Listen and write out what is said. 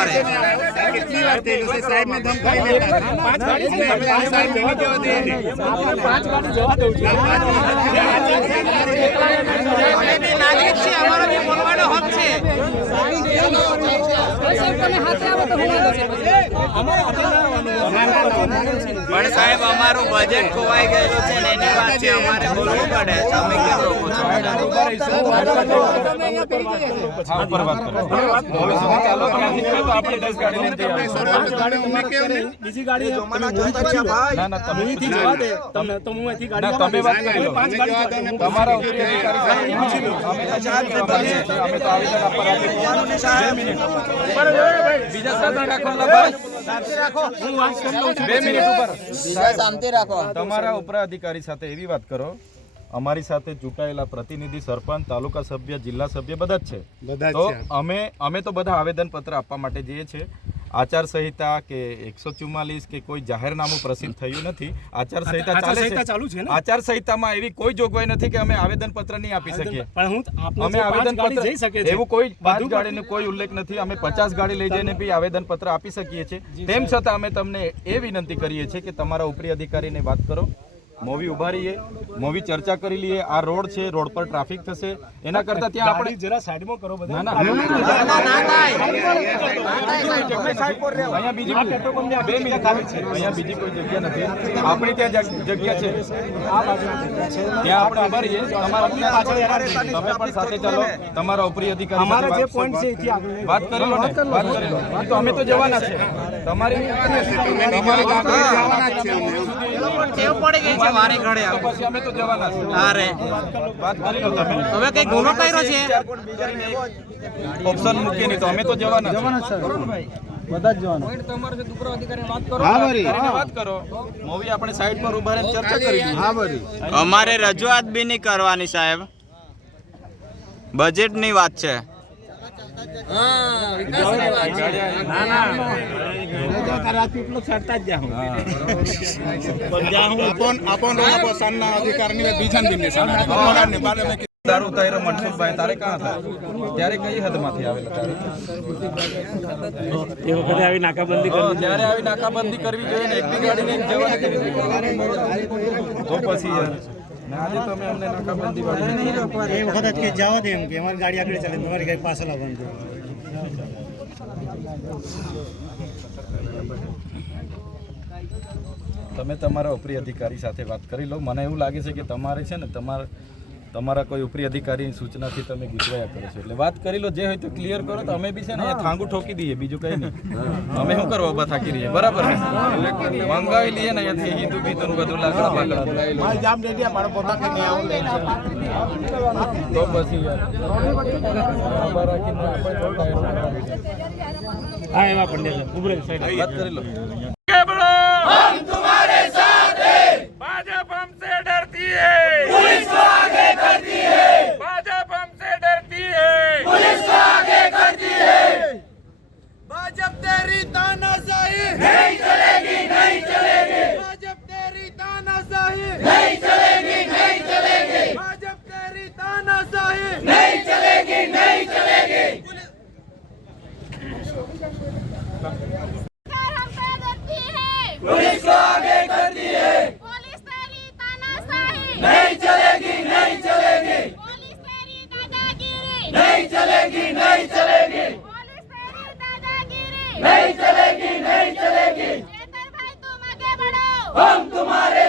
અમારે કેટલી વાર થઈ ગઈ સાહેબને ધમકાવી દેતા 5 ગાડી છે 5 ગાડી જવા દઉં છું નાગરિક છે અમારો બી બોલવાનો હક છે પણ સાહેબ અમારું બજેટ ખોવાઈ ગયેલું છે ને એની વાત છે અમારે બોલવું પડે તમે કેમ રોકો છો બીજી ગાડી ના ના તમે જવા દે તમને તો હું અહીંથી ગાડી તમે વાત કરી લો 5 ગાડી તમારા ઉપરી અધિકારી અમે તો આવેદન આપવા રાજી 2 મિનિટ બીજા સાથે રાખો શાંતિ રાખો હું વાત કરી લઉં છું 2 મિનિટ ઉપર શાંતિ રાખો તમારા ઉપરા અધિકારી સાથે એવી વાત કરો અમારી સાથે ચૂંટાયેલા પ્રતિનિધિ સરપંચ તાલુકા સભ્ય જિલ્લા સભ્ય બધા જ છે તો અમે તો બધા આવેદન પત્ર આપવા માટે જઈએ છીએ આચાર સંહિતા કે 144 કે કોઈ જાહેરનામું પ્રસિદ્ધ થયું નથી આચાર સંહિતા ચાલુ છે ને આચાર સંહિતામાં એવી કોઈ જોગવાઈ નથી કે અમે આવેદન પત્ર નહીં આપી શકીએ પણ હું અમે આવેદન પત્ર જઈ શકે છે એવું કોઈ 5 ગાડીનો કોઈ ઉલ્લેખ નથી અમે 50 ગાડી લઈ જઈને બી આવેદન પત્ર આપી શકીએ છીએ તેમ છતાં અમે તમને એ વિનંતી કરીએ છીએ કે તમારા ઉપરી અધિકારીને વાત કરો મોવી ઉભા રહીએ મોવી ચર્ચા કરી લઈએ આ રોડ છે રોડ પર ટ્રાફિક થશે એના કરતા ત્યાં આપણે જરા સાઈડમાં કરો બધા ના અહીંયા બીજી પેટ્રોલ પંપ 2 મિનિટ આવે છે અહીંયા બીજી કોઈ જગ્યા નથી આપણી ત્યાં જગ્યા છે આ બાજુ ત્યાં આપણે ઉભા રહીએ તમારા પાછળ તમે પણ સાથે ચાલો તમારા ઉપરી અધિકારી અમારા જે પોઈન્ટ છે અહીંથી આગળ વાત કરી લો ને વાત કરી લો તો અમે તો જવાના છે તમારી જવાના છે ટેવ પડી ગઈ છે વારે ઘડે પછી અમે તો જવાના છે અરે વાત કરી લો તમે હવે કઈ ગુનો કર્યો છે ઓપ્શન મૂકીએ નહીં તો અમે તો જવાના છે બધા જ જવાના પોઈન્ટ તમારે જે ઉપરા અધિકારીને વાત કરો હા ભરી વાત કરો મૂવી આપણે સાઈડ પર ઊભા રહીને ચર્ચા કરી હા ભરી અમારે રજૂઆત બી નહીં કરવાની સાહેબ બજેટની વાત છે દારૂ તારો મનસુખભાઈ તારે ક્યાં હતા ત્યારે કઈ હદમાંથી આવેલા તારે એ વખતે આવી નાકાબંધી કરવી ત્યારે આવી નાકાબંધી કરવી જોઈએ ને એકની ગાડીને એક જવા દેવી તો પછી યાર આજે તો અમે અમને નાકાબંધી વાળી એ વખત જ કે જવા દે એમ કે અમારી ગાડી આગળ ચાલે તમારી ગાડી પાછળ આવવાનું તમે તમારા ઉપરી અધિકારી સાથે વાત કરી લો મને એવું લાગે છે કે તમારે છે ને તમારા કોઈ ઉપરી અધિકારીની સૂચનાથી તમે ગુજવાયા કરો છો એટલે વાત કરી લો જે હોય તો ક્લિયર કરો તો અમે બી છે ને અહીંયા થાંગું ઠોકી દઈએ બીજું કંઈ નહીં અમે શું કરવા ઉભા થાકી રહીએ બરાબર ને મંગાવી લઈએ ને અહીંયાથી હિન્દુ બીતું બધું લાકડા બાકડા તો પછી હા એવા પંડ્યા વાત કરી લો हम तुम्हारे साथ हैं भाजपा हमसे डरती है पुलिस को आगे करती है भाजपा हमसे डरती है पुलिस को आगे करती है भाजपा तेरी तानाशाही नहीं चलेगी नहीं चलेगी भाजपा तेरी तानाशाही नहीं चलेगी नहीं चलेगी भाजपा तेरी तानाशाही नहीं चलेगी नहीं चलेगी पुलिस को आगे करती है पुलिस तेरी तानाशाही नहीं चलेगी नहीं चलेगी पुलिस तेरी दादागिरी नहीं चलेगी नहीं चलेगी पुलिस तेरी दादागिरी नहीं चलेगी नहीं चलेगी चेतन भाई तुम आगे बढ़ो हम तुम्हारे